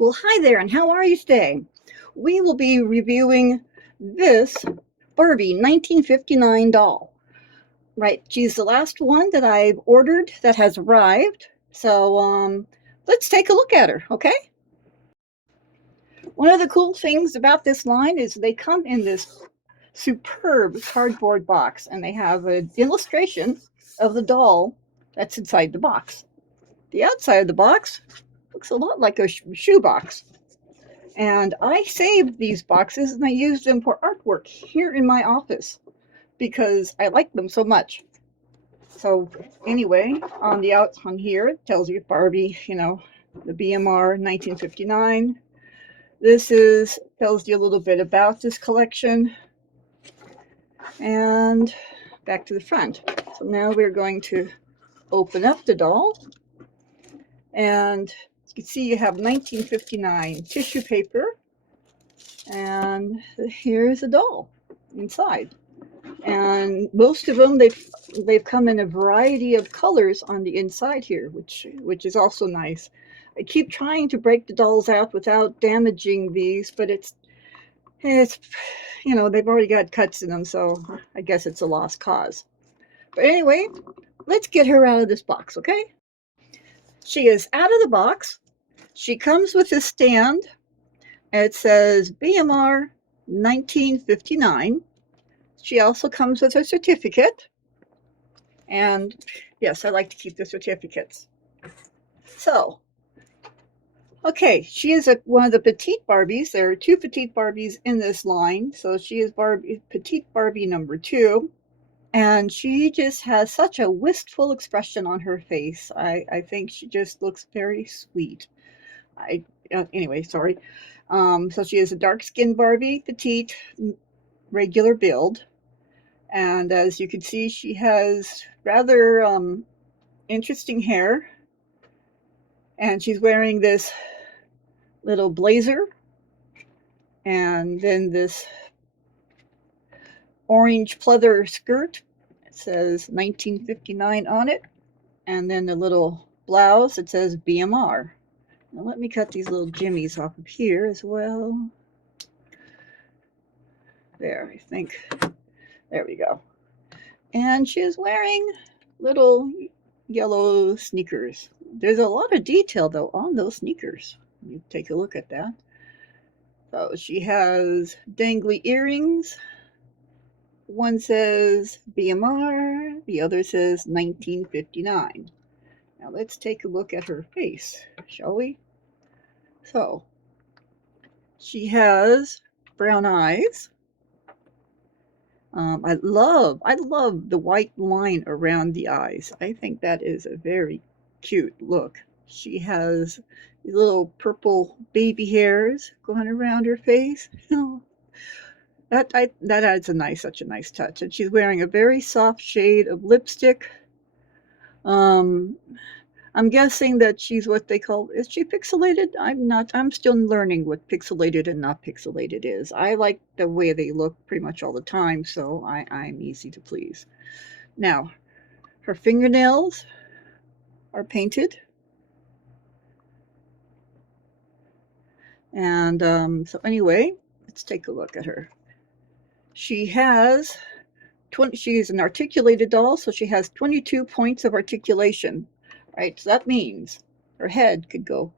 Well, hi there, and how are you today? We will be reviewing this Barbie 1959 doll. Right, she's the last one that I've ordered that has arrived. So let's take a look at her, okay? One of the cool things about this line is they come in this superb cardboard box, and they have an illustration of the doll that's inside the box. The outside of the box looks a lot like a shoe box. And I saved these boxes and I used them for artwork here in my office because I like them so much. So anyway, on the out on here it tells you Barbie, the BMR 1959. This tells you a little bit about this collection. And back to the front. So now we're going to open up the doll. And you can see you have 1959 tissue paper. And here's a doll inside. And most of them, they've come in a variety of colors on the inside here, which is also nice. I keep trying to break the dolls out without damaging these, but it's they've already got cuts in them, so I guess it's a lost cause. But anyway, let's get her out of this box, okay? She is out of the box. She comes with a stand. It says BMR 1959. She also comes with a certificate. And yes, I like to keep the certificates. So, okay, she is one of the petite Barbies. There are two petite Barbies in this line. So she is petite Barbie number 2. And she just has such a wistful expression on her face. I think she just looks very sweet. Anyway, sorry. So she is a dark-skinned Barbie, petite, regular build. And as you can see, she has rather interesting hair. And she's wearing this little blazer. And then this orange pleather skirt. It says 1959 on it. And then the little blouse, it says BMR. Now let me cut these little jimmies off of here as well. There, I think. There we go. And she is wearing little yellow sneakers. There's a lot of detail, though, on those sneakers. You take a look at that. So she has dangly earrings. One says BMR, the other says 1959. Now let's take a look at her face, shall we? So, she has brown eyes. I love the white line around the eyes. I think that is a very cute look. She has these little purple baby hairs going around her face. That adds such a nice touch. And she's wearing a very soft shade of lipstick. I'm guessing that she's what they call, is she pixelated? I'm still learning what pixelated and not pixelated is. I like the way they look pretty much all the time, so I'm easy to please. Now, her fingernails are painted. And so anyway, let's take a look at her. She's an articulated doll, so she has 22 points of articulation. Right, so that means her head could go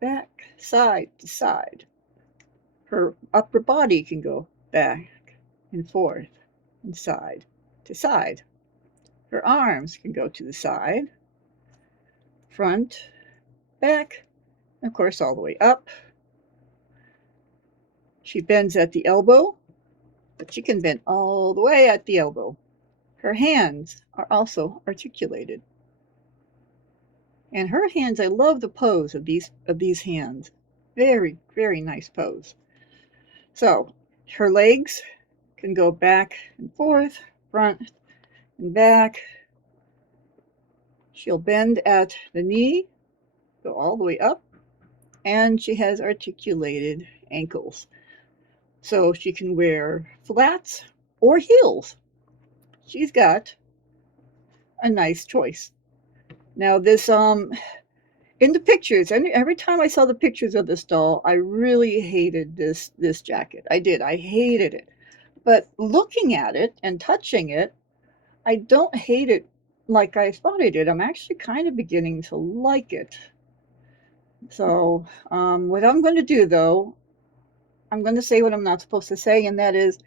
back, side to side. Her upper body can go back and forth and side to side. Her arms can go to the side, front, back, and of course all the way up. She bends at the elbow, but she can bend all the way at the elbow. Her hands are also articulated. And her hands, I love the pose of these hands. Very, very nice pose. So her legs can go back and forth, front and back. She'll bend at the knee, go all the way up, and she has articulated ankles. So she can wear flats or heels. She's got a nice choice. Now this in the pictures, and every time I saw the pictures of this doll, I really hated this jacket. I did. I hated it. But looking at it and touching it, I don't hate it like I thought I did. I'm actually kind of beginning to like it. So what I'm going to do, though, I'm going to say what I'm not supposed to say, and that is,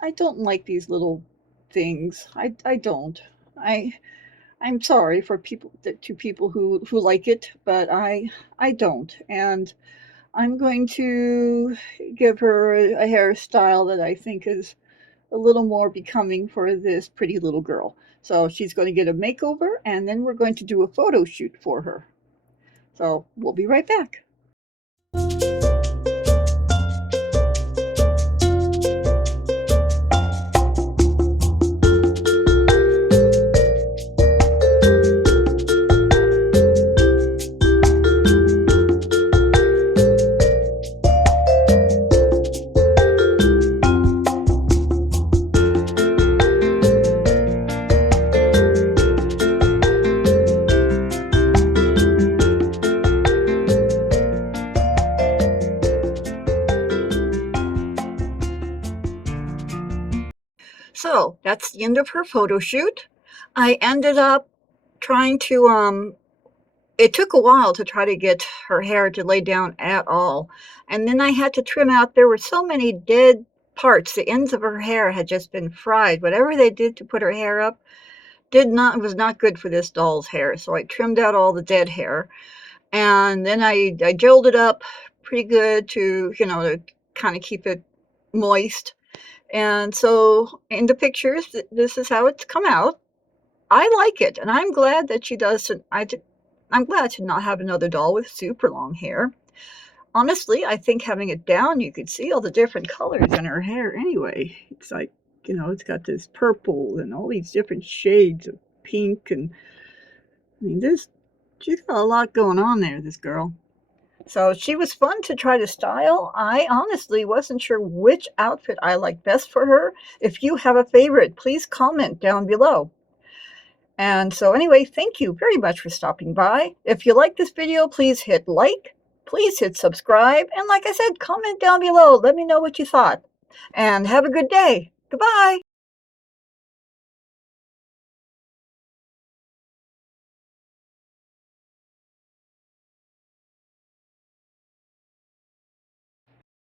I don't like these little things. I don't. I'm sorry for people who like it, but I don't. And I'm going to give her a hairstyle that I think is a little more becoming for this pretty little girl. So she's going to get a makeover, and then we're going to do a photo shoot for her. So we'll be right back. So that's the end of her photo shoot. I ended up trying to it took a while to try to get her hair to lay down at all. And then I had to trim out, there were so many dead parts. The ends of her hair had just been fried. Whatever they did to put her hair up was not good for this doll's hair. So I trimmed out all the dead hair. And then I gelled it up pretty good to, to kind of keep it moist. And so in the pictures, this is how it's come out. I like it, and I'm glad that she doesn't. I'm glad to not have another doll with super long hair. Honestly, I think having it down, you could see all the different colors in her hair anyway. It's like, it's got this purple and all these different shades of pink. And I mean, she's got a lot going on there, this girl. So she was fun to try to style. I honestly wasn't sure which outfit I liked best for her. If you have a favorite, please comment down below. And so anyway, thank you very much for stopping by. If you like this video, please hit like, please hit subscribe, and like I said, comment down below. Let me know what you thought. And have a good day. Goodbye.